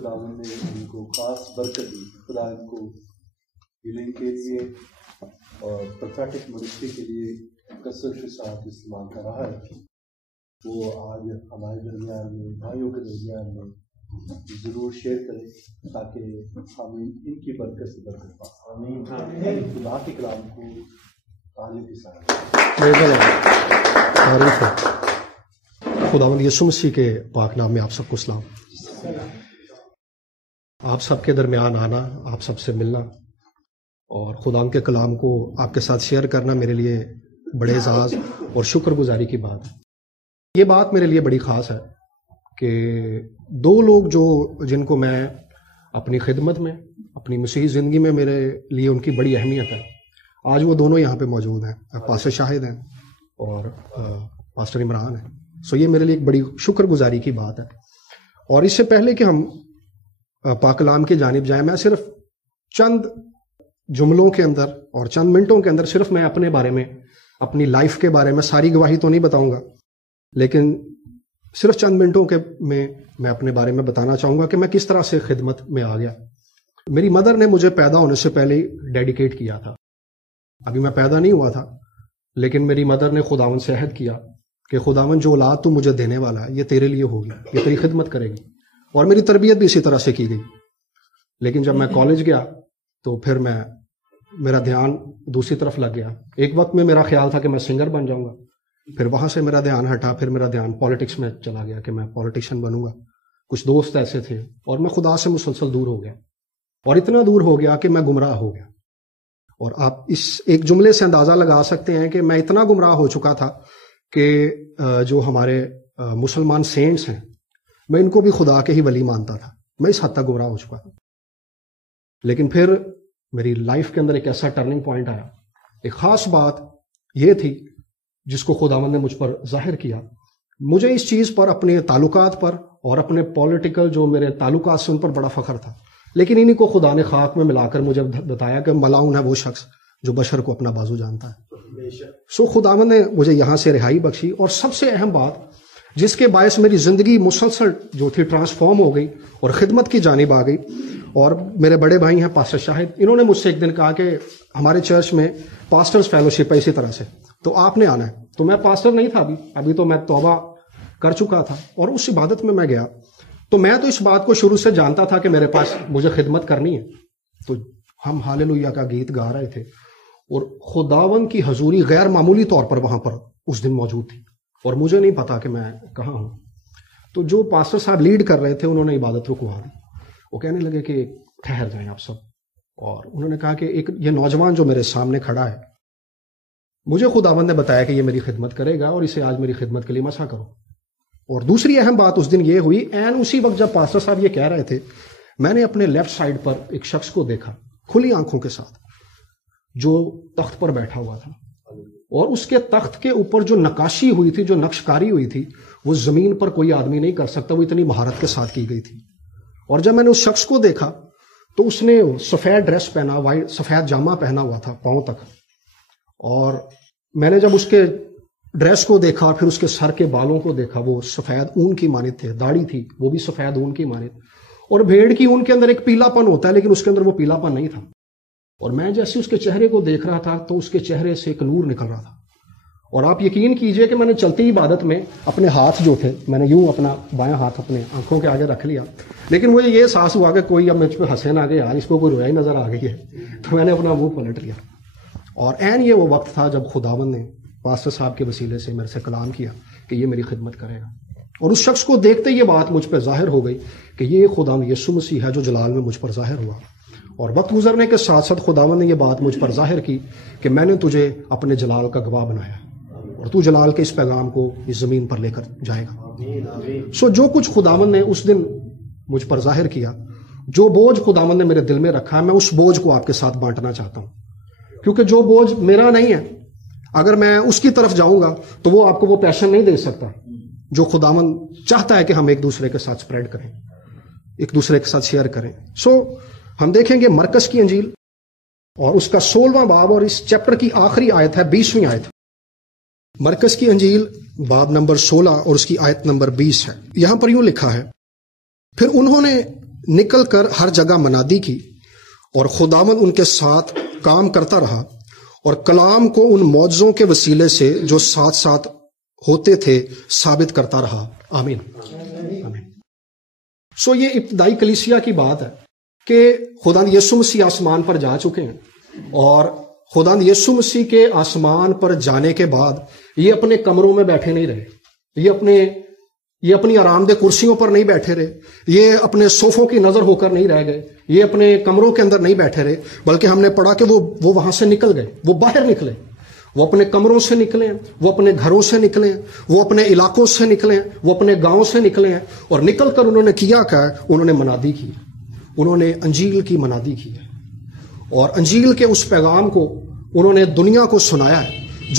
خداوند نے ان کو خاص برکت دی. خدا ان کو ہیلنگ کے لیے اور پروفیٹک منسٹری کے لیے کثرت کے ساتھ استعمال کر رہا ہے. وہ آج ہمارے درمیان میں بھائیوں کے درمیان میں ضرور شیئر کریں تاکہ ہم ان کی برکت سے برکت پا سکیں. خدا کے کلام کو تعلیم کے ساتھ خداوند یسوع مسیح کے پاک نام میں آپ سب کو سلام. آپ سب کے درمیان آنا، آپ سب سے ملنا اور خدا کے کلام کو آپ کے ساتھ شیئر کرنا میرے لیے بڑے اعزاز اور شکر گزاری کی بات ہے. یہ بات میرے لیے بڑی خاص ہے کہ دو لوگ جن کو میں اپنی خدمت میں، اپنی مسیحی زندگی میں میرے لیے ان کی بڑی اہمیت ہے، آج وہ دونوں یہاں پہ موجود ہیں. پاسٹر شاہد ہیں اور پاسٹر عمران ہیں. سو یہ میرے لیے ایک بڑی شکر گزاری کی بات ہے. اور اس سے پہلے کہ ہم پاک کلام کی جانب جائیں، میں صرف چند جملوں کے اندر اور چند منٹوں کے اندر صرف میں اپنے بارے میں، اپنی لائف کے بارے میں ساری گواہی تو نہیں بتاؤں گا، لیکن صرف چند منٹوں کے میں اپنے بارے میں بتانا چاہوں گا کہ میں کس طرح سے خدمت میں آ گیا. میری مدر نے مجھے پیدا ہونے سے پہلے ڈیڈیکیٹ کیا تھا. ابھی میں پیدا نہیں ہوا تھا، لیکن میری مدر نے خداوند سے عہد کیا کہ خداوند جو اولاد تو مجھے دینے والا ہے یہ تیرے لیے ہوگی، یہ تیری خدمت کرے گی. اور میری تربیت بھی اسی طرح سے کی گئی. لیکن جب میں کالج گیا تو پھر میرا دھیان دوسری طرف لگ گیا. ایک وقت میں میرا خیال تھا کہ میں سنگر بن جاؤں گا، پھر وہاں سے میرا دھیان ہٹا، پھر میرا دھیان پالیٹکس میں چلا گیا کہ میں پالیٹیشین بنوں گا. کچھ دوست ایسے تھے اور میں خدا سے مسلسل دور ہو گیا، اور اتنا دور ہو گیا کہ میں گمراہ ہو گیا. اور آپ اس ایک جملے سے اندازہ لگا سکتے ہیں کہ میں اتنا گمراہ ہو چکا تھا کہ جو ہمارے مسلمان سینٹس ہیں میں ان کو بھی خدا کے ہی ولی مانتا تھا. میں اس حد تک گمراہ ہو چکا تھا. لیکن پھر میری لائف کے اندر ایک ایسا ٹرننگ پوائنٹ آیا. ایک خاص بات یہ تھی جس کو خداوند نے مجھ پر ظاہر کیا. مجھے اس چیز پر، اپنے تعلقات پر اور اپنے پولیٹیکل جو میرے تعلقات سے ان پر بڑا فخر تھا، لیکن انہی کو خدا نے خاک میں ملا کر مجھے بتایا کہ ملعون ہے وہ شخص جو بشر کو اپنا بازو جانتا ہے. سو خداوند نے مجھے یہاں سے رہائی بخشی. اور سب سے اہم بات جس کے باعث میری زندگی مسلسل جو تھی ٹرانسفارم ہو گئی اور خدمت کی جانب آ گئی. اور میرے بڑے بھائی ہیں پاسٹر شاہد، انہوں نے مجھ سے ایک دن کہا کہ ہمارے چرچ میں پاسٹرز فیلوشپ ہے اسی طرح سے، تو آپ نے آنا ہے. تو میں پاسٹر نہیں تھا ابھی تو میں توبہ کر چکا تھا اور اس عبادت میں گیا. تو میں تو اس بات کو شروع سے جانتا تھا کہ میرے پاس مجھے خدمت کرنی ہے. تو ہم ہاللویا کا گیت گا رہے تھے اور خداوند کی حضوری غیر معمولی طور پر وہاں پر اس دن موجود تھی اور مجھے نہیں پتا کہ میں کہاں ہوں. تو جو پاسٹر صاحب لیڈ کر رہے تھے انہوں نے عبادت رکوا دی. وہ کہنے لگے کہ ٹھہر جائیں آپ سب. اور انہوں نے کہا کہ یہ نوجوان جو میرے سامنے کھڑا ہے، مجھے خداوند نے بتایا کہ یہ میری خدمت کرے گا اور اسے آج میری خدمت کے لیے مسا کرو. اور دوسری اہم بات اس دن یہ ہوئی، عین اسی وقت جب پاسٹر صاحب یہ کہہ رہے تھے، میں نے اپنے لیفٹ سائڈ پر ایک شخص کو دیکھا کھلی آنکھوں کے ساتھ جو تخت پر بیٹھا ہوا تھا. اور اس کے تخت کے اوپر جو نقاشی ہوئی تھی، جو نقش کاری ہوئی تھی، وہ زمین پر کوئی آدمی نہیں کر سکتا، وہ اتنی مہارت کے ساتھ کی گئی تھی. اور جب میں نے اس شخص کو دیکھا تو اس نے سفید ڈریس پہنا، سفید جامہ پہنا ہوا تھا پاؤں تک. اور میں نے جب اس کے ڈریس کو دیکھا اور پھر اس کے سر کے بالوں کو دیکھا، وہ سفید اون کی مانند تھے. داڑھی تھی وہ بھی سفید اون کی مانند. اور بھیڑ کی اون کے اندر ایک پیلا پن ہوتا ہے، لیکن اس کے اندر وہ پیلا پن نہیں تھا. اور میں جیسے اس کے چہرے کو دیکھ رہا تھا تو اس کے چہرے سے ایک نور نکل رہا تھا. اور آپ یقین کیجئے کہ میں نے چلتی عبادت میں اپنے ہاتھ جو تھے میں نے یوں اپنا بایاں ہاتھ اپنے آنکھوں کے آگے رکھ لیا. لیکن مجھے یہ احساس ہوا کہ کوئی اب مجھ پہ ہنسے نہ، یار اس کو کوئی رویا ہی نظر آ گئی ہے. تو میں نے اپنا منہ پلٹ لیا. اور عین یہ وہ وقت تھا جب خداوند نے پاسٹر صاحب کے وسیلے سے میرے سے کلام کیا کہ یہ میری خدمت کرے گا. اور اس شخص کو دیکھتے یہ بات مجھ پہ ظاہر ہو گئی کہ یہ خداوند یسوع مسیح ہے جو جلال میں مجھ پر ظاہر ہوا. اور وقت گزرنے کے ساتھ ساتھ خداوند نے یہ بات مجھ پر ظاہر کی کہ میں نے تجھے اپنے جلال کا گواہ بنایا اور تو جلال کے اس پیغام کو اس زمین پر لے کر جائے گا. سو جو کچھ خداوند نے اس دن مجھ پر ظاہر کیا، جو بوجھ خداوند نے میرے دل میں رکھا ہے، میں اس بوجھ کو آپ کے ساتھ بانٹنا چاہتا ہوں. کیونکہ جو بوجھ میرا نہیں ہے، اگر میں اس کی طرف جاؤں گا تو وہ آپ کو وہ پیشن نہیں دے سکتا جو خداوند چاہتا ہے کہ ہم ایک دوسرے کے ساتھ سپریڈ کریں، ایک دوسرے کے ساتھ شیئر کریں. سو ہم دیکھیں گے مرکز کی انجیل اور اس کا 16واں باب اور اس چیپٹر کی آخری آیت ہے 20ویں آیت. مرکز کی انجیل باب نمبر 16 اور اس کی آیت نمبر 20 ہے. یہاں پر یوں لکھا ہے، پھر انہوں نے نکل کر ہر جگہ منادی کی، اور خداوند ان کے ساتھ کام کرتا رہا اور کلام کو ان معجزوں کے وسیلے سے جو ساتھ ساتھ ہوتے تھے ثابت کرتا رہا۔ آمین آمین۔ سو یہ ابتدائی کلیسیا کی بات ہے کہ خداوند یسوع مسیح آسمان پر جا چکے ہیں، اور خداوند یسوع مسیح کے آسمان پر جانے کے بعد یہ اپنے کمروں میں بیٹھے نہیں رہے، یہ اپنی آرام دہ کرسیوں پر نہیں بیٹھے رہے، یہ اپنے صوفوں کی نظر ہو کر نہیں رہ گئے، یہ اپنے کمروں کے اندر نہیں بیٹھے رہے، بلکہ ہم نے پڑھا کہ وہ وہاں سے نکل گئے، وہ باہر نکلے، وہ اپنے کمروں سے نکلے ہیں، وہ اپنے گھروں سے نکلے ہیں، وہ اپنے علاقوں سے نکلے ہیں، وہ اپنے گاؤں سے نکلے ہیں، اور نکل کر انہوں نے کیا ہے؟ انہوں نے منادی کی، انہوں نے انجیل کی منادی کی ہے، اور انجیل کے اس پیغام کو انہوں نے دنیا کو سنایا ہے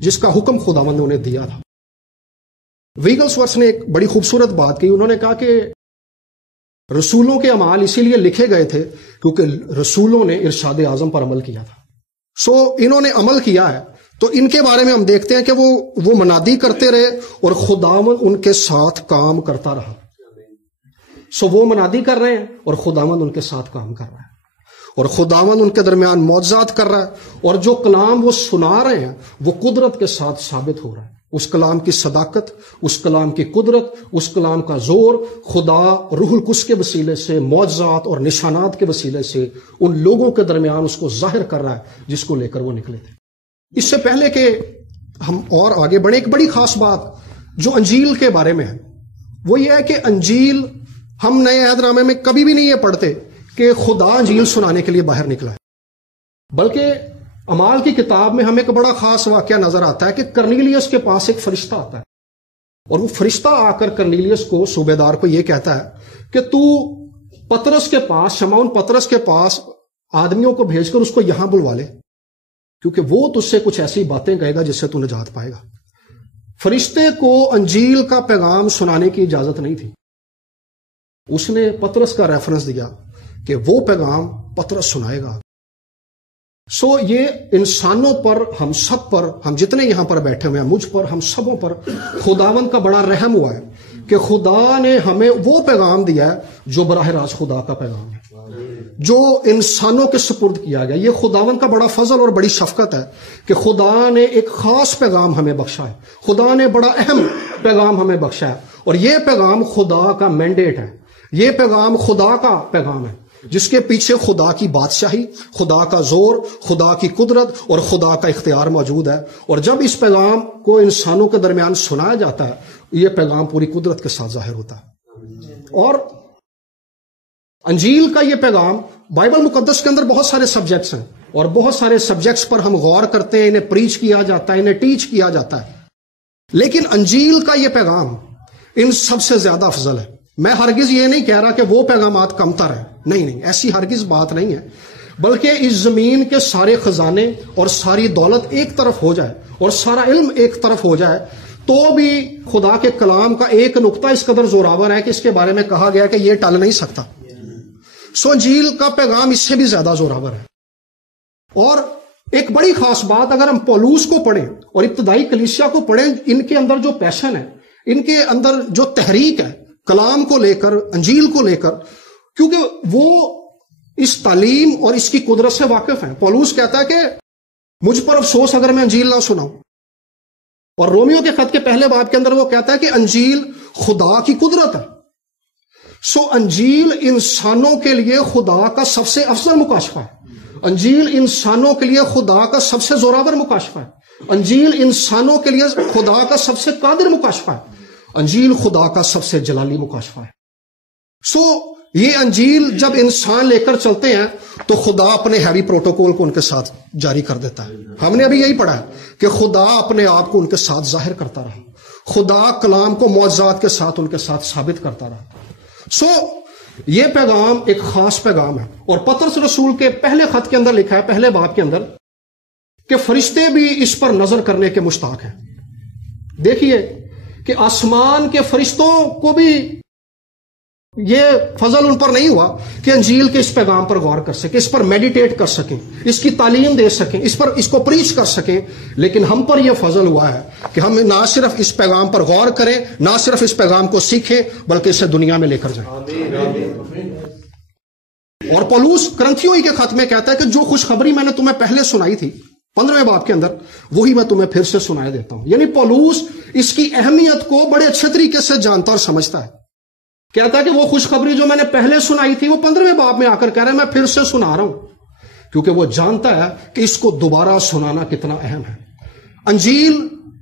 جس کا حکم خداوند نے انہیں دیا تھا۔ ویگلسورتھ نے ایک بڑی خوبصورت بات کی، انہوں نے کہا کہ رسولوں کے اعمال اسی لیے لکھے گئے تھے کیونکہ رسولوں نے ارشاد اعظم پر عمل کیا تھا۔ سو انہوں نے عمل کیا ہے، تو ان کے بارے میں ہم دیکھتے ہیں کہ وہ منادی کرتے رہے اور خداوند ان کے ساتھ کام کرتا رہا۔ سو وہ منادی کر رہے ہیں اور خداوند ان کے ساتھ کام کر رہا ہے، اور خداوند ان کے درمیان معجزات کر رہا ہے، اور جو کلام وہ سنا رہے ہیں وہ قدرت کے ساتھ ثابت ہو رہا ہے۔ اس کلام کی صداقت، اس کلام کی قدرت، اس کلام کا زور خدا روح القدس کے وسیلے سے، معجزات اور نشانات کے وسیلے سے ان لوگوں کے درمیان اس کو ظاہر کر رہا ہے جس کو لے کر وہ نکلے تھے۔ اس سے پہلے کہ ہم اور آگے بڑھیں، ایک بڑی خاص بات جو انجیل کے بارے میں ہے وہ یہ ہے کہ انجیل، ہم نئے عہد نامے میں کبھی بھی نہیں یہ پڑھتے کہ خدا انجیل سنانے کے لیے باہر نکلا ہے، بلکہ اعمال کی کتاب میں ہمیں ایک بڑا خاص واقعہ نظر آتا ہے کہ کرنیلیس کے پاس ایک فرشتہ آتا ہے، اور وہ فرشتہ آ کر کرنیلیس کو، صوبے دار کو، یہ کہتا ہے کہ تو پطرس کے پاس، شمعون پطرس کے پاس آدمیوں کو بھیج کر اس کو یہاں بلوا لے، کیونکہ وہ تجھ سے کچھ ایسی باتیں کہے گا جس سے تو نجات پائے گا۔ فرشتے کو انجیل کا پیغام سنانے کی اجازت نہیں تھی، اس نے پطرس کا ریفرنس دیا کہ وہ پیغام پطرس سنائے گا۔ سو یہ انسانوں پر، ہم سب پر، ہم جتنے یہاں پر بیٹھے ہوئے ہیں، مجھ پر، ہم سبوں پر خداوند کا بڑا رحم ہوا ہے کہ خدا نے ہمیں وہ پیغام دیا ہے جو براہ راست خدا کا پیغام ہے، جو انسانوں کے سپرد کیا گیا۔ یہ خداوند کا بڑا فضل اور بڑی شفقت ہے کہ خدا نے ایک خاص پیغام ہمیں بخشا ہے، خدا نے بڑا اہم پیغام ہمیں بخشا ہے، اور یہ پیغام خدا کا مینڈیٹ ہے، یہ پیغام خدا کا پیغام ہے جس کے پیچھے خدا کی بادشاہی، خدا کا زور، خدا کی قدرت اور خدا کا اختیار موجود ہے۔ اور جب اس پیغام کو انسانوں کے درمیان سنایا جاتا ہے، یہ پیغام پوری قدرت کے ساتھ ظاہر ہوتا ہے۔ اور انجیل کا یہ پیغام، بائبل مقدس کے اندر بہت سارے سبجیکٹس ہیں، اور بہت سارے سبجیکٹس پر ہم غور کرتے ہیں، انہیں پریچ کیا جاتا ہے، انہیں ٹیچ کیا جاتا ہے، لیکن انجیل کا یہ پیغام ان سب سے زیادہ افضل ہے۔ میں ہرگز یہ نہیں کہہ رہا کہ وہ پیغامات کمتر ہیں، نہیں، ایسی ہرگز بات نہیں ہے، بلکہ اس زمین کے سارے خزانے اور ساری دولت ایک طرف ہو جائے اور سارا علم ایک طرف ہو جائے تو بھی خدا کے کلام کا ایک نقطہ اس قدر زوراور ہے کہ اس کے بارے میں کہا گیا کہ یہ ٹل نہیں سکتا۔ سو انجیل کا پیغام اس سے بھی زیادہ زوراور ہے۔ اور ایک بڑی خاص بات، اگر ہم پولوس کو پڑھیں اور ابتدائی کلیسیا کو پڑھیں، ان کے اندر جو پیشن ہے، ان کے اندر جو تحریک ہے کلام کو لے کر، انجیل کو لے کر، کیونکہ وہ اس تعلیم اور اس کی قدرت سے واقف ہیں۔ پولوس کہتا ہے کہ مجھ پر افسوس اگر میں انجیل نہ سناؤں، اور رومیو کے خط کے پہلے باب کے اندر وہ کہتا ہے کہ انجیل خدا کی قدرت ہے۔ سو انجیل انسانوں کے لیے خدا کا سب سے افضل مکاشفہ ہے، انجیل انسانوں کے لیے خدا کا سب سے زوراور مکاشفہ ہے، انجیل انسانوں کے لیے خدا کا سب سے قادر مکاشفہ ہے، انجیل خدا کا سب سے جلالی مکاشفہ ہے۔ سو یہ انجیل جب انسان لے کر چلتے ہیں تو خدا اپنے ہیوی پروٹوکول کو ان کے ساتھ جاری کر دیتا ہے۔ ہم نے ابھی یہی پڑھا ہے کہ خدا اپنے آپ کو ان کے ساتھ ظاہر کرتا رہا، خدا کلام کو معجزات کے ساتھ ان کے ساتھ ثابت کرتا رہا۔ سو یہ پیغام ایک خاص پیغام ہے، اور پطرس رسول کے پہلے خط کے اندر لکھا ہے، پہلے باب کے اندر، کہ فرشتے بھی اس پر نظر کرنے کے مشتاق ہیں۔ دیکھیے کہ آسمان کے فرشتوں کو بھی یہ فضل ان پر نہیں ہوا کہ انجیل کے اس پیغام پر غور کر سکیں، اس پر میڈیٹیٹ کر سکیں، اس کی تعلیم دے سکیں، اس کو پریچ کر سکیں، لیکن ہم پر یہ فضل ہوا ہے کہ ہم نہ صرف اس پیغام پر غور کریں، نہ صرف اس پیغام کو سیکھیں، بلکہ اسے دنیا میں لے کر جائیں۔ اور پولس کرنتھیوں ہی کے خط میں کہتا ہے کہ جو خوشخبری میں نے تمہیں پہلے سنائی تھی 15ویں باب کے اندر، وہی میں تمہیں پھر سے سنائے دیتا ہوں۔ یعنی پولس اس کی اہمیت کو بڑے اچھے طریقے سے جانتا اور سمجھتا ہے۔ کہتا ہے کہ وہ خوشخبری جو میں نے پہلے سنائی تھی وہ 15ویں باب میں آ کر کہہ رہا ہے میں پھر سے سنا رہا ہوں، کیونکہ وہ جانتا ہے کہ اس کو دوبارہ سنانا کتنا اہم ہے۔ انجیل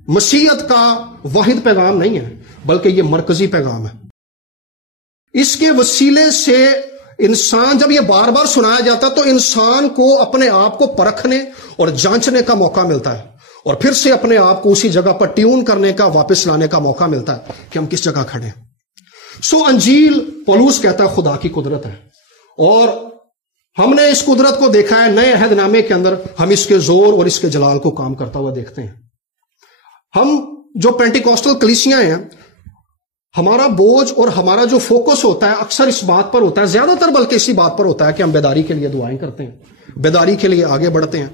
مسیحیت کا واحد پیغام نہیں ہے، بلکہ یہ مرکزی پیغام ہے۔ اس کے وسیلے سے انسان جب یہ بار بار سنایا جاتا ہے تو انسان کو اپنے آپ کو پرکھنے اور جانچنے کا موقع ملتا ہے، اور پھر سے اپنے آپ کو اسی جگہ پر ٹیون کرنے کا، واپس لانے کا موقع ملتا ہے کہ ہم کس جگہ کھڑے ہیں۔ انجیل پولس کہتا ہے خدا کی قدرت ہے، اور ہم نے اس قدرت کو دیکھا ہے نئے عہد نامے کے اندر، ہم اس کے زور اور اس کے جلال کو کام کرتا ہوا دیکھتے ہیں۔ ہم جو پینٹیکوسٹل کلیسیاں ہیں، ہمارا بوجھ اور ہمارا جو فوکس ہوتا ہے اکثر اس بات پر ہوتا ہے، زیادہ تر بلکہ اسی بات پر ہوتا ہے کہ ہم بیداری کے لیے دعائیں کرتے ہیں، بیداری کے لیے آگے بڑھتے ہیں۔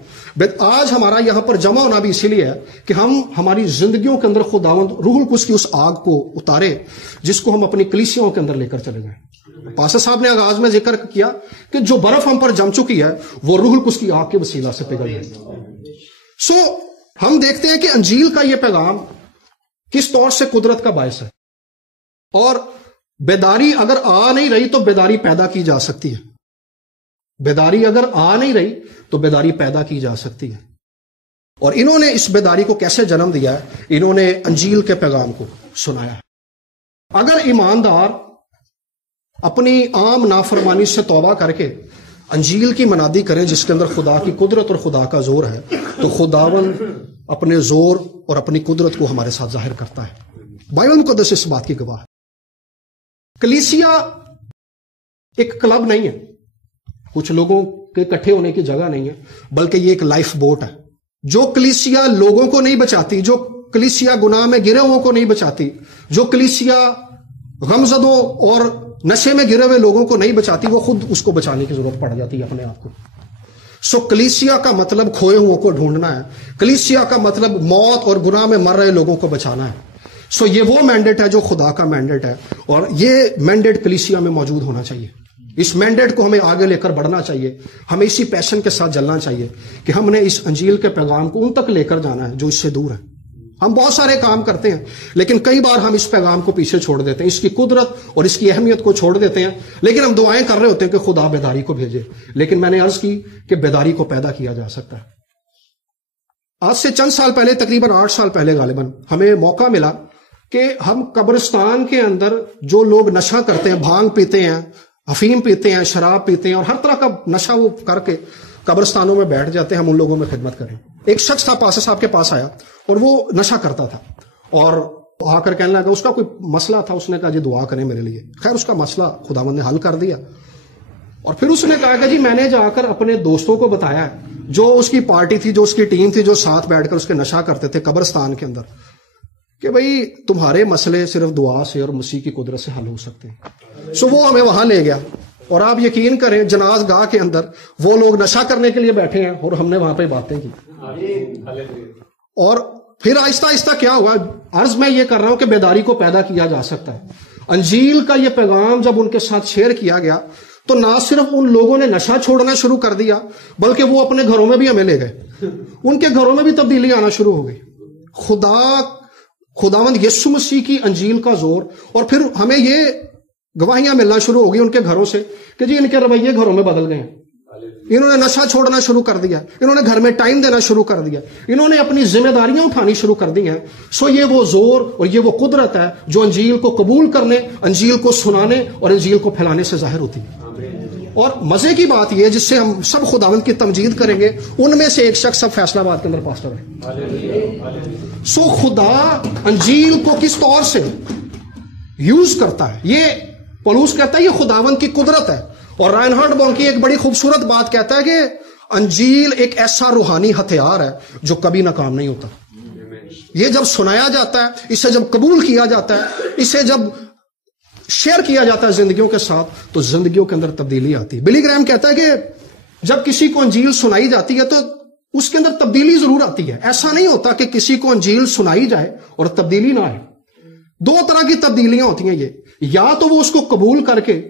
آج ہمارا یہاں پر جمع ہونا بھی اسی لیے ہے کہ ہم ہماری زندگیوں کے اندر خداوند روح القدس کی اس آگ کو اتارے جس کو ہم اپنی کلیسیوں کے اندر لے کر چلے گئے۔ پاسٹر صاحب نے آغاز میں ذکر کیا کہ جو برف ہم پر جم چکی ہے وہ روح القدس کی آگ کے وسیلہ سے پگھل گئی۔ ہم دیکھتے ہیں کہ انجیل کا یہ پیغام کس طور سے قدرت کا باعث ہے، اور بیداری اگر آ نہیں رہی تو بیداری پیدا کی جا سکتی ہے۔ بیداری اگر آ نہیں رہی تو بیداری پیدا کی جا سکتی ہے، اور انہوں نے اس بیداری کو کیسے جنم دیا ہے؟ انہوں نے انجیل کے پیغام کو سنایا ہے۔ اگر ایماندار اپنی عام نافرمانی سے توبہ کر کے انجیل کی منادی کریں جس کے اندر خدا کی قدرت اور خدا کا زور ہے، تو خداون اپنے زور اور اپنی قدرت کو ہمارے ساتھ ظاہر کرتا ہے۔ بائبل مقدس اس بات کی گواہ ہے۔ کلیسیا ایک کلب نہیں ہے، کچھ لوگوں کے اکٹھے ہونے کی جگہ نہیں ہے، بلکہ یہ ایک لائف بوٹ ہے۔ جو کلیسیا لوگوں کو نہیں بچاتی، جو کلیسیا گناہ میں گرے ہوئے کو نہیں بچاتی، جو کلیسیا غمزدوں اور نشے میں گرے ہوئے لوگوں کو نہیں بچاتی، وہ خود اس کو بچانے کی ضرورت پڑ جاتی ہے اپنے آپ کو۔ کلیسیا کا مطلب کھوئے ہوئے کو ڈھونڈنا ہے، کلیسیا کا مطلب موت اور گناہ میں مر رہے لوگوں کو بچانا ہے۔ یہ وہ مینڈیٹ ہے جو خدا کا مینڈیٹ ہے، اور یہ مینڈیٹ کلیسیا میں موجود ہونا چاہیے۔ اس مینڈیٹ کو ہمیں آگے لے کر بڑھنا چاہیے، ہمیں اسی پیشن کے ساتھ جلنا چاہیے کہ ہم نے اس انجیل کے پیغام کو ان تک لے کر جانا ہے جو اس سے دور ہے۔ ہم بہت سارے کام کرتے ہیں، لیکن کئی بار ہم اس پیغام کو پیچھے چھوڑ دیتے ہیں، اس کی قدرت اور اس کی اہمیت کو چھوڑ دیتے ہیں، لیکن ہم دعائیں کر رہے ہوتے ہیں کہ خدا بیداری کو بھیجے۔ لیکن میں نے عرض کی کہ بیداری کو پیدا کیا جا سکتا ہے۔ آج سے چند سال پہلے، تقریباً 8 سال پہلے غالباً، ہمیں موقع ملا کہ ہم قبرستان کے اندر جو لوگ نشہ کرتے ہیں، بھانگ پیتے ہیں، افیم پیتے ہیں، شراب پیتے ہیں، اور ہر طرح کا نشہ وہ کر کے قبرستانوں میں بیٹھ جاتے ہیں، ہم ان لوگوں میں خدمت کریں۔ ایک شخص تھا، پاسٹر صاحب کے پاس آیا اور وہ نشہ کرتا تھا، اور آ کر کہنے لگا، اس کا کوئی مسئلہ تھا، اس نے کہا جی دعا کریں میرے لیے۔ خیر اس کا مسئلہ خداوند نے حل کر دیا، اور پھر اس نے کہا کہ جی میں نے جا کر اپنے دوستوں کو بتایا، جو اس کی پارٹی تھی، جو اس کی ٹیم تھی، جو ساتھ بیٹھ کر اس کے نشہ کرتے تھے قبرستان کے اندر، کہ بھئی تمہارے مسئلے صرف دعا سے اور مسیح کی قدرت سے حل ہو سکتے ہیں۔ وہ ہمیں وہاں لے گیا، اور آپ یقین کریں جناز گاہ کے اندر وہ لوگ نشہ کرنے کے لیے بیٹھے ہیں اور ہم نے وہاں پہ باتیں کی۔ اور پھر آہستہ آہستہ کیا ہوا، عرض میں یہ کر رہا ہوں کہ بیداری کو پیدا کیا جا سکتا ہے۔ انجیل کا یہ پیغام جب ان کے ساتھ شیئر کیا گیا تو نہ صرف ان لوگوں نے نشہ چھوڑنا شروع کر دیا، بلکہ وہ اپنے گھروں میں بھی ہمیں لے گئے، ان کے گھروں میں بھی تبدیلی آنا شروع ہو گئی۔ خداوند یسوع مسیح کی انجیل کا زور، اور پھر ہمیں یہ گواہیاں ملنا شروع ہو گئی ان کے گھروں سے کہ جی ان کے رویے گھروں میں بدل گئے ہیں، انہوں نے نشہ چھوڑنا شروع کر دیا، انہوں نے گھر میں ٹائم دینا شروع کر دیا، انہوں نے اپنی ذمہ داریاں اٹھانی شروع کر دی ہیں۔ یہ وہ زور اور یہ وہ قدرت ہے جو انجیل کو قبول کرنے، انجیل کو سنانے اور انجیل کو پھیلانے سے ظاہر ہوتی ہے۔ اور مزے کی بات یہ جس سے ہم سب خداوند کی تمجید کریں گے، ان میں سے ایک شخص اب فیصلہ آباد کے اندر پاسٹر ہے۔ خدا انجیل کو کس طور سے یوز کرتا ہے، یہ پولس کہتا ہے یہ خداوند کی قدرت ہے۔ اور رائنہارڈ بونکی ایک بڑی خوبصورت بات کہتا ہے کہ انجیل ایک ایسا روحانی ہتھیار ہے جو کبھی ناکام نہیں ہوتا۔ یہ جب سنایا جاتا ہے، اسے جب قبول کیا جاتا ہے، اسے جب شیئر کیا جاتا ہے زندگیوں کے ساتھ تو زندگیوں کے اندر تبدیلی آتی ہے. بلی گرہم کہتا ہے کہ جب کسی کو انجیل سنائی جاتی ہے تو اس کے اندر تبدیلی ضرور آتی ہے. ایسا نہیں ہوتا کہ کسی کو انجیل سنائی جائے اور تبدیلی نہ آئے. دو طرح کی تبدیلیاں ہوتی ہیں. یہ یا تو وہ اس کو قبول کر کے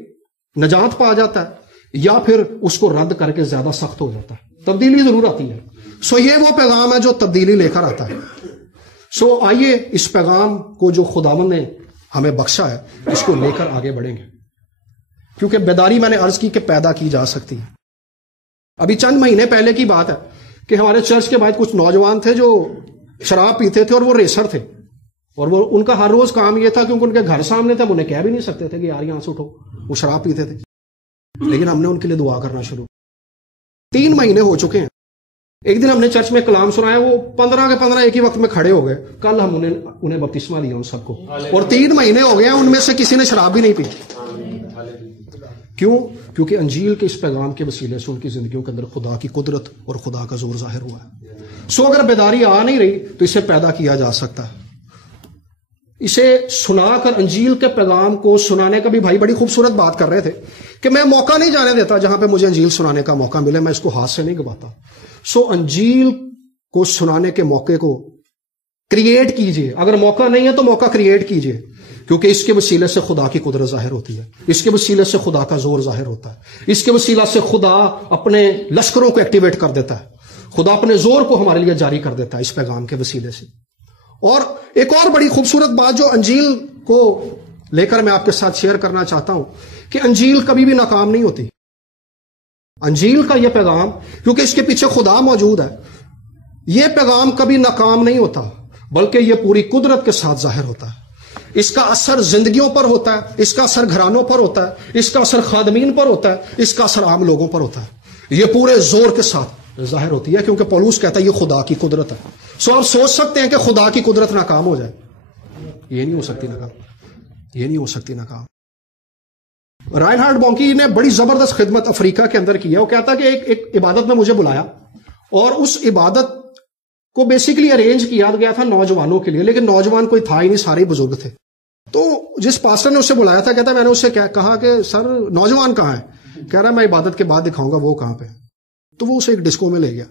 نجات پا جاتا ہے یا پھر اس کو رد کر کے زیادہ سخت ہو جاتا ہے. تبدیلی ضرور آتی ہے. یہ وہ پیغام ہے جو تبدیلی لے کر آتا ہے. آئیے اس پیغام کو جو خداوند نے ہمیں بخشا ہے اس کو لے کر آگے بڑھیں گے. کیونکہ بیداری میں نے عرض کی کہ پیدا کی جا سکتی ہے. ابھی چند مہینے پہلے کی بات ہے کہ ہمارے چرچ کے بعد کچھ نوجوان تھے جو شراب پیتے تھے اور وہ ریسر تھے. اور وہ ان کا ہر روز کام یہ تھا کیونکہ ان کے گھر سامنے تھے, انہیں کہہ بھی نہیں سکتے تھے کہ یار یہاں سے اٹھو. وہ شراب پیتے تھے. لیکن ہم نے ان کے لیے دعا کرنا شروع. 3 مہینے ہو چکے ہیں. ایک دن ہم نے چرچ میں کلام سنایا, وہ 15 کے 15 ایک ہی وقت میں کھڑے ہو گئے. کل ہم انہیں بپتسمہ دیا ان سب کو, اور 3 مہینے ہو گئے ہیں ان میں سے کسی نے شراب بھی نہیں پی. کیوں؟ کیونکہ انجیل کے اس پیغام کے وسیلے سے ان کی زندگیوں کے اندر خدا کی قدرت اور خدا کا زور ظاہر ہوا ہے. اگر بیداری آ نہیں رہی تو اسے پیدا کیا جا سکتا ہے. اسے سنا کر انجیل کے پیغام کو سنانے کا بھی بھائی بڑی خوبصورت بات کر رہے تھے کہ میں موقع نہیں جانے دیتا جہاں پہ مجھے انجیل سنانے کا موقع ملے, میں اس کو ہاتھ سے نہیں گواتا. انجیل کو سنانے کے موقع کو کریٹ کیجئے. اگر موقع نہیں ہے تو موقع کریٹ کیجئے, کیونکہ اس کے وسیلے سے خدا کی قدرت ظاہر ہوتی ہے. اس کے وسیلے سے خدا کا زور ظاہر ہوتا ہے. اس کے وسیلہ سے خدا اپنے لشکروں کو ایکٹیویٹ کر دیتا ہے. خدا اپنے زور کو ہمارے لیے جاری کر دیتا ہے اس پیغام کے وسیلے سے. اور ایک اور بڑی خوبصورت بات جو انجیل کو لے کر میں آپ کے ساتھ شیئر کرنا چاہتا ہوں کہ انجیل کبھی بھی ناکام نہیں ہوتی. انجیل کا یہ پیغام, کیونکہ اس کے پیچھے خدا موجود ہے, یہ پیغام کبھی ناکام نہیں ہوتا بلکہ یہ پوری قدرت کے ساتھ ظاہر ہوتا ہے. اس کا اثر زندگیوں پر ہوتا ہے, اس کا اثر گھرانوں پر ہوتا ہے, اس کا اثر خادمین پر ہوتا ہے, اس کا اثر عام لوگوں پر ہوتا ہے. یہ پورے زور کے ساتھ ظاہر ہوتی ہے کیونکہ پولس کہتا ہے یہ خدا کی قدرت ہے. آپ سوچ سکتے ہیں کہ خدا کی قدرت ناکام ہو جائے؟ یہ نہیں ہو سکتی ناکام. یہ نہیں ہو سکتی ناکام. رائنہارڈ بونکی نے بڑی زبردست خدمت افریقہ کے اندر کی ہے. وہ کہتا کہ ایک عبادت میں مجھے بلایا اور اس عبادت کو بیسیکلی ارینج کیا گیا تھا نوجوانوں کے لیے, لیکن نوجوان کوئی تھا ہی نہیں, سارے بزرگ تھے. تو جس پاسٹر نے اسے بلایا تھا کہتا میں نے اس سے کہا کہ سر نوجوان کہاں ہے؟ کہہ رہا میں عبادت کے بعد دکھاؤں گا وہ کہاں پہ. تو وہ اسے ایک ڈسکو میں لے گیا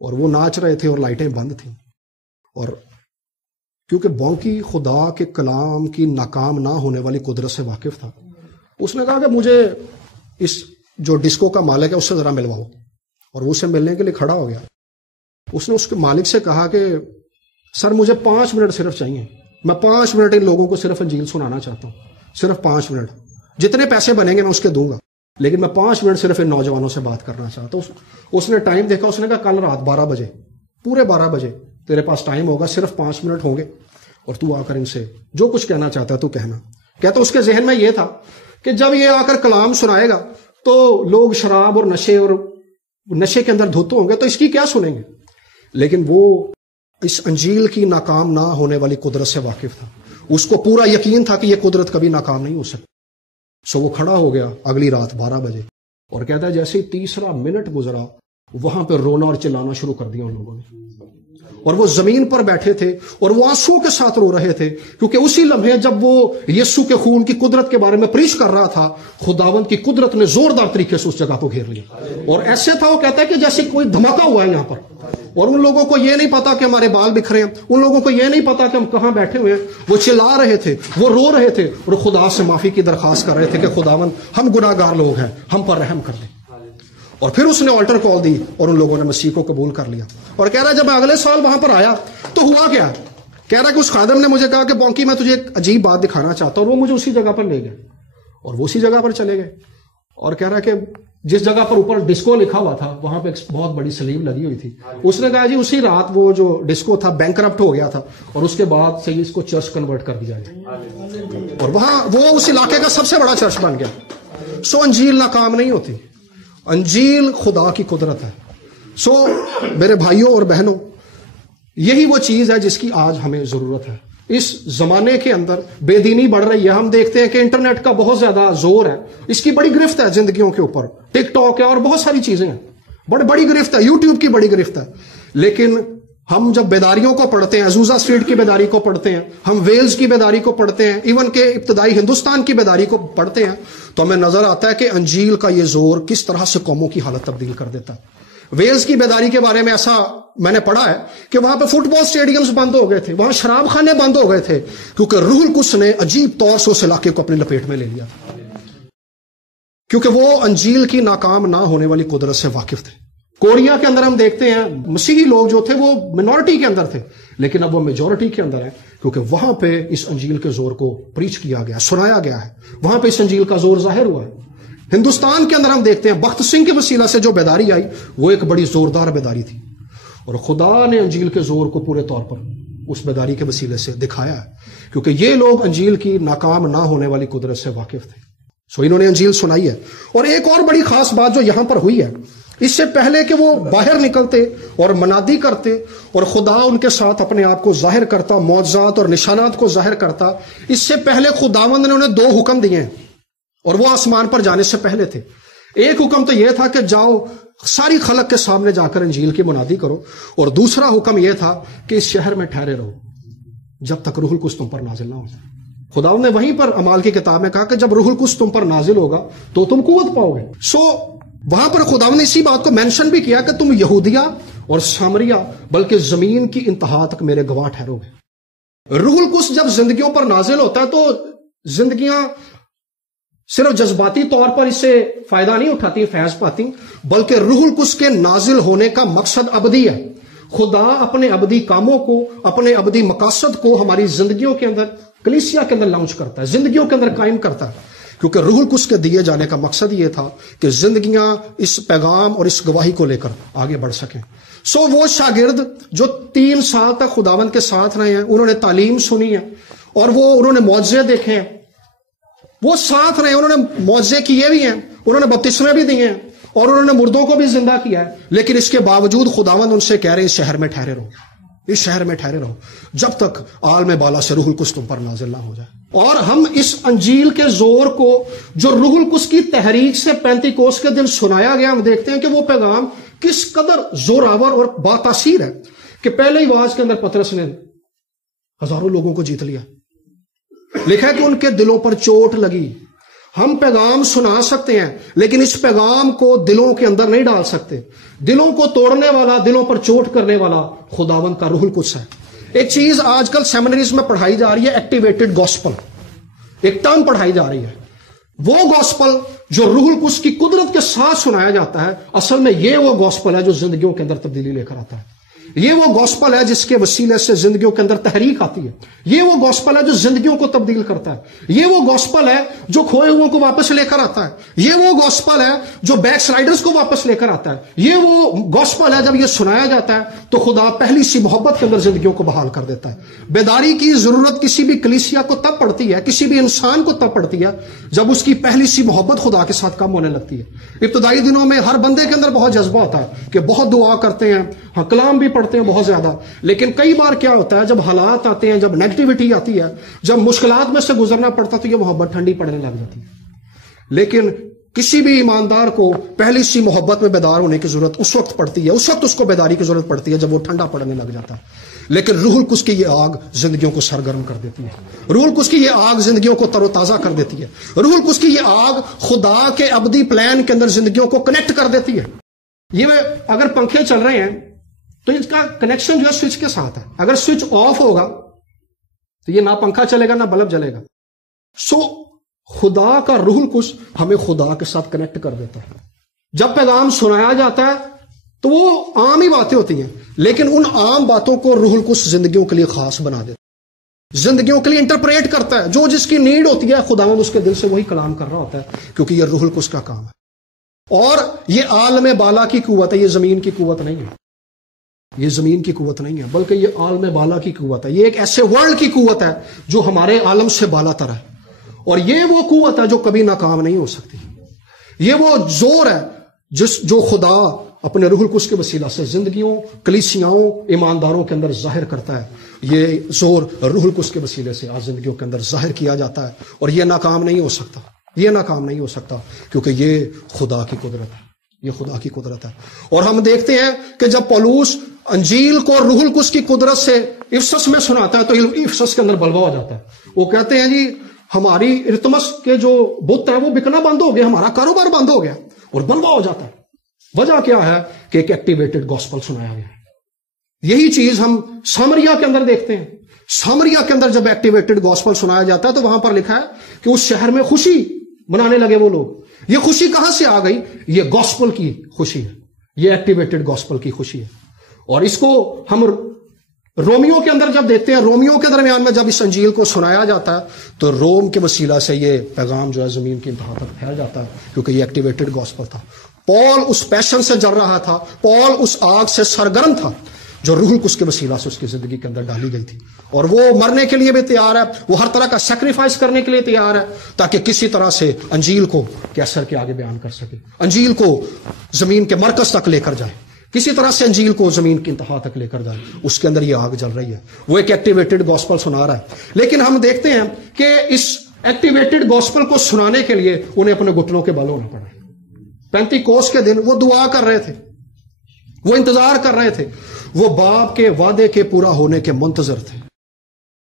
اور وہ ناچ رہے تھے اور لائٹیں بند تھیں. اور کیونکہ بونکی خدا کے کلام کی ناکام نہ ہونے والی قدرت سے واقف تھا, اس نے کہا کہ مجھے اس جو ڈسکو کا مالک ہے اس سے ذرا ملواؤ. اور وہ اسے ملنے کے لیے کھڑا ہو گیا. اس نے اس کے مالک سے کہا کہ سر مجھے 5 منٹ صرف چاہیے, میں 5 منٹ ان لوگوں کو صرف انجیل سنانا چاہتا ہوں, صرف 5 منٹ. جتنے پیسے بنیں گے میں اس کے دوں گا, لیکن میں 5 منٹ صرف ان نوجوانوں سے بات کرنا چاہتا ہوں. اس نے ٹائم دیکھا, اس نے کہا کل رات 12 بجے, پورے 12 بجے تیرے پاس ٹائم ہوگا, صرف 5 منٹ ہوں گے اور تو آ کر ان سے جو کچھ کہنا چاہتا ہے تو کہنا. کہتا اس کے ذہن میں یہ تھا کہ جب یہ آ کر کلام سنائے گا تو لوگ شراب اور نشے کے اندر دھوتے ہوں گے تو اس کی کیا سنیں گے. لیکن وہ اس انجیل کی ناکام نہ ہونے والی قدرت سے واقف تھا. اس کو پورا یقین تھا کہ یہ قدرت کبھی ناکام نہیں ہو سکتی. وہ کھڑا ہو گیا اگلی رات 12 بجے اور کہتا ہے جیسے 3 منٹ گزرا وہاں پہ رونا اور چلانا شروع کر دیا ان لوگوں نے. اور وہ زمین پر بیٹھے تھے اور وہ آنسو کے ساتھ رو رہے تھے کیونکہ اسی لمحے جب وہ یسوع کے خون کی قدرت کے بارے میں پریچ کر رہا تھا خداوند کی قدرت نے زوردار طریقے سے اس جگہ کو گھیر لیا. اور ایسے تھا, وہ کہتا ہے کہ جیسے کوئی دھماکہ ہوا ہے یہاں پر. اور ان لوگوں کو یہ نہیں پتا کہ ہمارے بال بکھرے ہیں, ان لوگوں کو یہ نہیں پتا کہ ہم کہاں بیٹھے ہوئے ہیں. وہ چلا رہے تھے, وہ رو رہے تھے اور خدا سے معافی کی درخواست کر رہے تھے کہ خداوند ہم گناہ گار لوگ ہیں, ہم پر رحم کر دیں. اور پھر اس نے آلٹر کال دی اور ان لوگوں نے مسیح کو قبول کر لیا. اور کہہ رہا جب میں اگلے سال وہاں پر آیا تو ہوا کیا, کہہ رہا کہ اس خادم نے مجھے کہا کہ بونکی میں تجھے ایک عجیب بات دکھانا چاہتا ہوں. اور وہ مجھے اسی جگہ پر لے گئے اور وہ اسی جگہ پر چلے گئے. اور کہہ رہا کہ جس جگہ پر اوپر ڈسکو لکھا ہوا تھا وہاں پہ ایک بہت بڑی سلیب لگی ہوئی تھی. اس نے کہا جی اسی رات وہ جو ڈسکو تھا بینکرپٹ ہو گیا تھا اور اس کے بعد سے اس کو چرچ کنورٹ کر دیا گیا اور وہاں وہ اس علاقے کا سب سے بڑا چرچ بن گیا. انجیل ناکام نہیں ہوتی, انجیل خدا کی قدرت ہے. میرے بھائیوں اور بہنوں, یہی وہ چیز ہے جس کی آج ہمیں ضرورت ہے. اس زمانے کے اندر بے دینی بڑھ رہی ہے. ہم دیکھتے ہیں کہ انٹرنیٹ کا بہت زیادہ زور ہے, اس کی بڑی گرفت ہے زندگیوں کے اوپر. ٹک ٹاک ہے اور بہت ساری چیزیں ہیں, بڑی گرفت ہے. یوٹیوب کی بڑی گرفت ہے. لیکن ہم جب بیداریوں کو پڑھتے ہیں، عزوزہ اسٹریٹ کی بیداری کو پڑھتے ہیں، ہم ویلز کی بیداری کو پڑھتے ہیں، ایون کہ ابتدائی ہندوستان کی بیداری کو پڑھتے ہیں، تو ہمیں نظر آتا ہے کہ انجیل کا یہ زور کس طرح سے قوموں کی حالت تبدیل کر دیتا ہے۔ ویلز کی بیداری کے بارے میں ایسا میں نے پڑھا ہے کہ وہاں پہ فٹ بال سٹیڈیمز بند ہو گئے تھے، وہاں شراب خانے بند ہو گئے تھے، کیونکہ روح القدس نے عجیب طور سے اس علاقے کو اپنے لپیٹ میں لے لیا، کیونکہ وہ انجیل کی ناکام نہ ہونے والی قدرت سے واقف تھے۔ کوریا کے اندر ہم دیکھتے ہیں مسیحی لوگ جو تھے وہ منورٹی کے اندر تھے، لیکن اب وہ میجورٹی کے اندر ہیں، کیونکہ وہاں پہ اس انجیل کے زور کو پریچ کیا گیا، سنایا گیا ہے، وہاں پہ اس انجیل کا زور ظاہر ہوا ہے۔ ہندوستان کے اندر ہم دیکھتے ہیں بخت سنگھ کے وسیلہ سے جو بیداری آئی وہ ایک بڑی زوردار بیداری تھی، اور خدا نے انجیل کے زور کو پورے طور پر اس بیداری کے وسیلے سے دکھایا ہے، کیونکہ یہ لوگ انجیل کی ناکام نہ ہونے والی قدرت سے واقف تھے، سو انہوں نے انجیل سنائی ہے۔ اور ایک اور بڑی خاص بات جو یہاں پر ہوئی ہے، اس سے پہلے کہ وہ باہر نکلتے اور منادی کرتے اور خدا ان کے ساتھ اپنے آپ کو ظاہر کرتا، معجزات اور نشانات کو ظاہر کرتا، اس سے پہلے خداوند نے انہیں 2 حکم دیے ہیں، اور وہ آسمان پر جانے سے پہلے تھے۔ ایک حکم تو یہ تھا کہ جاؤ ساری خلق کے سامنے جا کر انجیل کی منادی کرو، اور دوسرا حکم یہ تھا کہ اس شہر میں ٹھہرے رہو جب تک روح القدس تم پر نازل نہ ہو جائے۔ خداوند نے وہیں پر اعمال کی کتاب میں کہا کہ جب روح القدس تم پر نازل ہوگا تو تم قوت پاؤ گے۔ وہاں پر خداوند نے اسی بات کو مینشن بھی کیا کہ تم یہودیہ اور سامریہ بلکہ زمین کی انتہا تک میرے گواہ ٹھہرو گے۔ روح القدس جب زندگیوں پر نازل ہوتا ہے تو زندگیاں صرف جذباتی طور پر اس سے فائدہ نہیں اٹھاتی، فیض پاتی، بلکہ روح القدس کے نازل ہونے کا مقصد ابدی ہے۔ خدا اپنے ابدی کاموں کو، اپنے ابدی مقاصد کو ہماری زندگیوں کے اندر، کلیسیا کے اندر لانچ کرتا ہے، زندگیوں کے اندر قائم کرتا ہے، کیونکہ روح القدس کے دیے جانے کا مقصد یہ تھا کہ زندگیاں اس پیغام اور اس گواہی کو لے کر آگے بڑھ سکیں۔ وہ شاگرد جو 3 سال تک خداوند کے ساتھ رہے ہیں، انہوں نے تعلیم سنی ہے اور انہوں نے معجزے دیکھے ہیں، وہ ساتھ رہے، انہوں نے معجزے کیے بھی ہیں، انہوں نے بپتسمے بھی دیے ہیں، اور انہوں نے مردوں کو بھی زندہ کیا ہے، لیکن اس کے باوجود خداوند ان سے کہہ رہے ہیں اس شہر میں ٹھہرے رہو، اس شہر میں ٹھہرے رہو جب تک عالم بالا سے روح القدس تم پر نازل نہ ہو جائے۔ اور ہم اس انجیل کے زور کو جو روح القدس کی تحریک سے پینتیکوس کے دن سنایا گیا، ہم دیکھتے ہیں کہ وہ پیغام کس قدر زوراور اور با تاثیر ہے کہ پہلے ہی واز کے اندر پطرس نے ہزاروں لوگوں کو جیت لیا۔ لکھا ہے کہ ان کے دلوں پر چوٹ لگی۔ ہم پیغام سنا سکتے ہیں لیکن اس پیغام کو دلوں کے اندر نہیں ڈال سکتے۔ دلوں کو توڑنے والا، دلوں پر چوٹ کرنے والا خداوند کا روح القدس ہے۔ ایک چیز آج کل سیمنریز میں پڑھائی جا رہی ہے، ایکٹیویٹڈ گاسپل، ایک ٹرم پڑھائی جا رہی ہے۔ وہ گاسپل جو روح القدس کی قدرت کے ساتھ سنایا جاتا ہے، اصل میں یہ وہ گاسپل ہے جو زندگیوں کے اندر تبدیلی لے کر آتا ہے۔ یہ وہ گاسپل ہے جس کے وسیلے سے زندگیوں کے اندر تحریک آتی ہے۔ یہ وہ گاسپل ہے جو زندگیوں کو تبدیل کرتا ہے۔ یہ وہ گاسپل ہے جو کھوئے ہوئوں کو واپس لے کر آتا ہے۔ یہ وہ گاسپل ہے جو بیک سلائڈرز کو واپس لے کر آتا ہے۔ یہ وہ گاسپل ہے جب یہ سنایا جاتا ہے تو خدا پہلی سی محبت کے اندر زندگیوں کو بحال کر دیتا ہے۔ بیداری کی ضرورت کسی بھی کلیسیا کو تب پڑتی ہے، کسی بھی انسان کو تب پڑتی ہے جب اس کی پہلی سی محبت خدا کے ساتھ کم ہونے لگتی ہے۔ ابتدائی دنوں میں ہر بندے کے اندر بہت جذبہ ہوتا ہے کہ بہت دعا کرتے ہیں، ہاں کلام بھی پڑھتے ہیں بہت زیادہ، لیکن کئی بار کیا ہوتا ہے جب حالات آتے ہیں، جب نیگیٹیوٹی آتی ہے، جب مشکلات میں سے گزرنا پڑتا تو یہ محبت ٹھنڈی پڑنے لگ جاتی ہے۔ لیکن کسی بھی ایماندار کو پہلی سی محبت میں بیدار ہونے کی ضرورت اس وقت پڑتی ہے، اس وقت اس کو بیداری کی ضرورت پڑتی ہے جب وہ ٹھنڈا پڑنے لگ جاتا ہے۔ لیکن روح القدس کی یہ آگ زندگیوں کو سرگرم کر دیتی ہے۔ روح القدس کی یہ آگ زندگیوں کو تر و تازہ کر دیتی ہے۔ روح القدس کی یہ آگ خدا کے ابدی پلان کے اندر زندگیوں کو کنیکٹ کر دیتی ہے۔ یہ اگر پنکھے چل رہے ہیں تو اس کا کنیکشن جو ہے سوئچ کے ساتھ ہے، اگر سوئچ آف ہوگا تو یہ نہ پنکھا چلے گا نہ بلب جلے گا۔ خدا کا روح القدس ہمیں خدا کے ساتھ کنیکٹ کر دیتا ہے۔ جب پیغام سنایا جاتا ہے تو وہ عام ہی باتیں ہوتی ہیں، لیکن ان عام باتوں کو روح القدس زندگیوں کے لیے خاص بنا دیتا ہے، زندگیوں کے لیے انٹرپریٹ کرتا ہے۔ جو جس کی نیڈ ہوتی ہے خداوند اس کے دل سے وہی کلام کر رہا ہوتا ہے، کیونکہ یہ روح القدس کا کام ہے۔ اور یہ عالم بالا کی قوت ہے، یہ زمین کی قوت نہیں ہے، یہ زمین کی قوت نہیں ہے، بلکہ یہ عالم بالا کی قوت ہے۔ یہ ایک ایسے ورلڈ کی قوت ہے جو ہمارے عالم سے بالا تر ہے، اور یہ وہ قوت ہے جو کبھی ناکام نہیں ہو سکتی۔ یہ وہ زور ہے جو خدا اپنے روح القدس کے وسیلہ سے زندگیوں، کلیسیاؤں، ایمانداروں کے اندر ظاہر کرتا ہے۔ یہ زور روح القدس کے وسیلے سے آج زندگیوں کے اندر ظاہر کیا جاتا ہے، اور یہ ناکام نہیں ہو سکتا، یہ ناکام نہیں ہو سکتا، کیونکہ یہ خدا کی قدرت ہے، یہ خدا کی قدرت ہے۔ اور ہم دیکھتے ہیں کہ جب پولس انجیل کو روح القدس کی قدرت سے افسس میں سناتا ہے تو افسس کے اندر بلوا ہو جاتا ہے. وہ کہتے ہیں جی ہماری ارتمس کے جو بت ہے وہ بکنا بند ہو گیا, ہمارا کاروبار بند ہو گیا, اور بلوا ہو جاتا ہے. وجہ کیا ہے کہ ایک ایکٹیویٹڈ گاسپل سنایا گیا ہے. یہی چیز ہم سامریا کے اندر دیکھتے ہیں. سامریا کے اندر جب ایکٹیویٹڈ گاسپل سنایا جاتا ہے تو وہاں پر لکھا ہے کہ اس شہر میں خوشی منانے لگے وہ لوگ. یہ خوشی کہاں سے آ گئی؟ یہ گاسپل کی خوشی ہے, یہ ایکٹیویٹڈ گاسپل کی خوشی ہے. اور اس کو ہم رومیو کے اندر جب دیکھتے ہیں, رومیو کے درمیان میں جب اس انجیل کو سنایا جاتا ہے تو روم کے وسیلہ سے یہ پیغام جو ہے زمین کی انتہا تک پھیل جاتا ہے, کیونکہ یہ ایکٹیویٹڈ گاسپل تھا. پال اس پیشن سے جل رہا تھا, پال اس آگ سے سرگرم تھا جو روح القدس کے وسیلہ سے اس کی زندگی کے اندر ڈالی گئی تھی. اور وہ مرنے کے لیے بھی تیار ہے, وہ ہر طرح کا سیکریفائس کرنے کے لیے تیار ہے تاکہ کسی طرح سے انجیل کو کیسر کے آگے بیان کر سکے, انجیل کو زمین کے مرکز تک لے کر جائے, کسی طرح سے انجیل کو زمین کی انتہا تک لے کر جائے. اس کے اندر یہ آگ جل رہی ہے, وہ ایک ایکٹیویٹڈ گاسپل سنا رہا ہے. لیکن ہم دیکھتے ہیں کہ اس ایکٹیویٹڈ گاسپل کو سنانے کے لیے انہیں اپنے گھٹنوں کے بل ہونا پڑا. پینتیکوست کے دن وہ دعا کر رہے تھے, وہ انتظار کر رہے تھے, وہ باپ کے وعدے کے پورا ہونے کے منتظر تھے.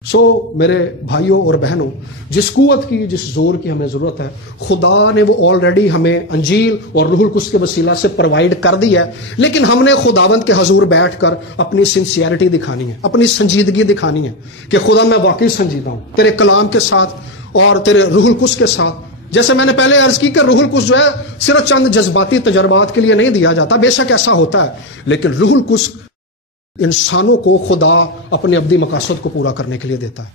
سو میرے بھائیوں اور بہنوں, جس قوت کی, جس زور کی ہمیں ضرورت ہے, خدا نے وہ آلریڈی ہمیں انجیل اور روح القدس کے وسیلہ سے پرووائڈ کر دی ہے. لیکن ہم نے خداوند کے حضور بیٹھ کر اپنی سنسیئرٹی دکھانی ہے, اپنی سنجیدگی دکھانی ہے کہ خدا میں واقعی سنجیدہ ہوں تیرے کلام کے ساتھ اور تیرے روح القدس کے ساتھ. جیسے میں نے پہلے عرض کی کہ روح القدس جو ہے صرف چند جذباتی تجربات کے لیے نہیں دیا جاتا, بے شک ایسا ہوتا ہے, لیکن روح القدس انسانوں کو خدا اپنے ابدی مقاصد کو پورا کرنے کے لیے دیتا ہے.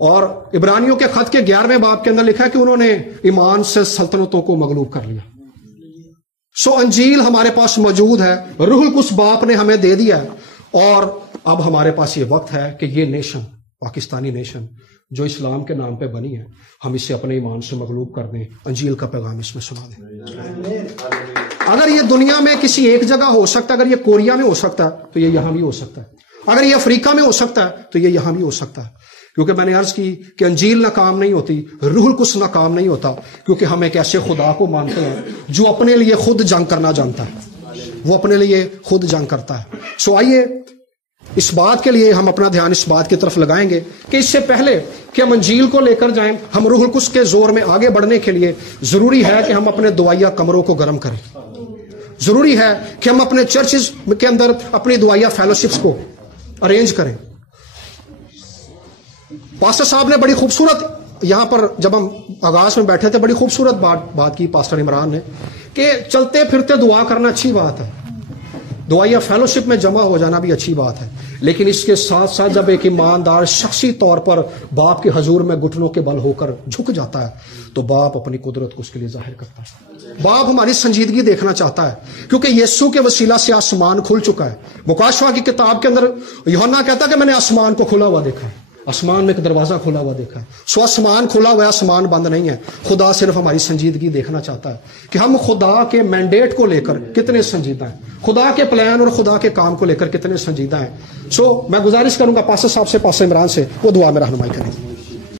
اور عبرانیوں کے خط کے 11ویں باب کے اندر لکھا ہے کہ انہوں نے ایمان سے سلطنتوں کو مغلوب کر لیا. سو انجیل ہمارے پاس موجود ہے, روح القدس باپ نے ہمیں دے دیا ہے, اور اب ہمارے پاس یہ وقت ہے کہ یہ نیشن, پاکستانی نیشن جو اسلام کے نام پہ بنی ہے, ہم اسے اپنے ایمان سے مغلوب کر دیں, انجیل کا پیغام اس میں سنا دیں. اگر یہ دنیا میں کسی ایک جگہ ہو سکتا ہے, اگر یہ کوریا میں ہو سکتا ہے تو یہ یہاں بھی ہو سکتا ہے, اگر یہ افریقہ میں ہو سکتا ہے تو یہ یہاں بھی ہو سکتا ہے. کیونکہ میں نے عرض کی کہ انجیل ناکام نہیں ہوتی, روح القدس ناکام نہیں ہوتا, کیونکہ ہم ایک ایسے خدا کو مانتے ہیں جو اپنے لیے خود جنگ کرنا جانتا ہے, وہ اپنے لیے خود جنگ کرتا ہے. سو آئیے اس بات کے لیے ہم اپنا دھیان اس بات کی طرف لگائیں گے کہ اس سے پہلے کہ ہم انجیل کو لے کر جائیں, ہم روح القدس کے زور میں آگے بڑھنے کے لیے ضروری ہے کہ ہم اپنے دعائیہ کمروں کو گرم کریں. ضروری ہے کہ ہم اپنے چرچز کے اندر اپنی دعائیہ فیلوشپس کو ارینج کریں. پاسٹر صاحب نے بڑی خوبصورت یہاں پر جب ہم آغاز میں بیٹھے تھے بڑی خوبصورت بات کی پاسٹر عمران نے کہ چلتے پھرتے دعا کرنا اچھی بات ہے, دعائیہ فیلوشپ میں جمع ہو جانا بھی اچھی بات ہے, لیکن اس کے ساتھ ساتھ جب ایک ایماندار شخصی طور پر باپ کے حضور میں گھٹنوں کے بل ہو کر جھک جاتا ہے تو باپ اپنی قدرت کو اس کے لیے ظاہر کرتا ہے. باپ ہماری سنجیدگی دیکھنا چاہتا ہے, کیونکہ یسوع کے وسیلہ سے آسمان کھل چکا ہے. مکاشفہ کی کتاب کے اندر یوحنا کہتا ہے کہ میں نے آسمان کو کھلا ہوا دیکھا ہے, آسمان میں ایک دروازہ کھلا ہوا دیکھا ہے. سو آسمان کھلا ہوا ہے, آسمان بند نہیں ہے. خدا صرف ہماری سنجیدگی دیکھنا چاہتا ہے کہ ہم خدا کے مینڈیٹ کو لے کر کتنے سنجیدہ ہیں, خدا کے پلان اور خدا کے کام کو لے کر کتنے سنجیدہ ہیں. سو میں گزارش کروں گا پاسٹر صاحب سے, پاسٹر عمران سے, وہ دعا میں رہنمائی کریں.